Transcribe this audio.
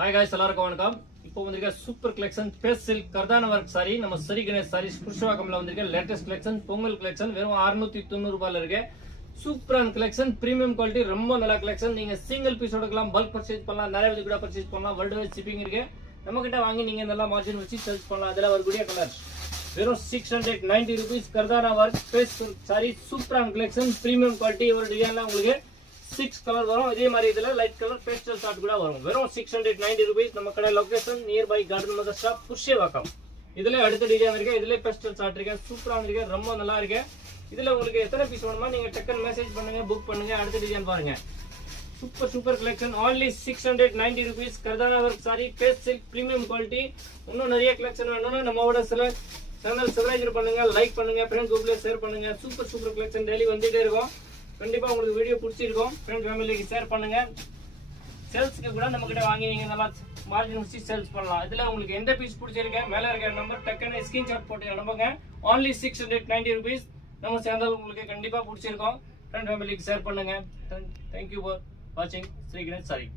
Hi guys, எல்லாருக்கும் வணக்கம். இப்போ வந்திருக்க சூப்பர் கலெக்ஷன் ஃபேஸ் சில்க் கர்தான வர்க் சாரி நம்ம ஸ்ரீ கணேஷ் சாரீஸ் புருஷவாக்கம்ல வந்திருக்க லேட்டஸ்ட் கலெக்ஷன் பொங்கல் கலெக்ஷன் வெறும் 690 ரூபாயில இருக்கு. சூப்பரான கலெக்ஷன் பிரீமியம் குவாலிட்டி ரொம்ப நல்ல கலெக்ஷன். நீங்க சிங்கிள் பீஸ் எடுக்கலாம், பல்க் பர்ச்சேஸ் பண்ணலாம், நிறைய பேர் கூட பர்ச்சேஸ் பண்ணலாம். வேர்ல்ட் வைட் ஷிப்பிங் இருக்கு. நம்ம கிட்ட வாங்கி நீங்க இதெல்லாம் மார்ஜின் வச்சு சேல்ஸ் பண்ணலாம். அதெல்லாம் வரக்கூடிய கலர்ஸ் வெறும் 690 rupees கர்தானா வர்க் ஃபேஸ் சில்க் சாரி சூப்பரான கலெக்ஷன் பிரீமியம் குவாலிட்டி. ஒரு டிசைன்ல உங்களுக்கு 6 கலர் வரும். இதே மாதிரி இதுல லைட் கலர் பேஸ்டல் ஷார்ட் கூட வரும். வெறும் 690 rupees. நம்ம கடை location nearby garden mother shop Purasawalkam. இதுல அடுத்த டிசைன் இருக்கு, இதுல பேஸ்டல் ஷார்ட் இருக்கு, சூப்பரா இருக்கு, ரொம்ப நல்லா இருக்கு. இதுல உங்களுக்கு எத்தனை பீஸ் வேணுமோ நீங்க டக்கன் மெசேஜ் பண்ணுங்க, புக் பண்ணுங்க. அடுத்த டிசைன் பாருங்க. சூப்பர் கலெக்ஷன் only 690 rupees கர்தானா வர்க் சாரி ஃபேஸ் சில்க் பிரீமியம் குவாலிட்டி. இன்னும் நிறைய கலெக்ஷன் வேணும்னா நம்மளோட சேனல் சப்ஸ்கிரைப் பண்ணுங்க, லைக் பண்ணுங்க, ஃப்ரெண்ட் குரூப்ல ஷேர் பண்ணுங்க. சூப்பர் கலெக்ஷன் டெய்லி வந்துட்டே இருக்கும். கண்டிப்பா உங்களுக்கு வீடியோ பிடிச்சிருக்கும். ஃப்ரெண்ட் ஃபேமிலிக்கு ஷேர் பண்ணுங்க. சேல்ஸ்க்கு கூட நம்ம கிட்ட வாங்கி நீங்க நல்லா மார்ஜின் வச்சு சேல்ஸ் பண்ணலாம். இதுல உங்களுக்கு எந்த பீஸ் பிடிச்சிருக்கு மேல இருக்க நம்பர் டக்குன்னு ஸ்கிரீன்ஷாட் போட்டு அனுப்புங்க. only 690 rupees. நம்ம சேனல் உங்களுக்கு கண்டிப்பா பிடிச்சிருக்கும். ஃப்ரெண்ட் ஃபேமிலிக்கு ஷேர் பண்ணுங்க. Thank you for watching Shri Ganesh sorry.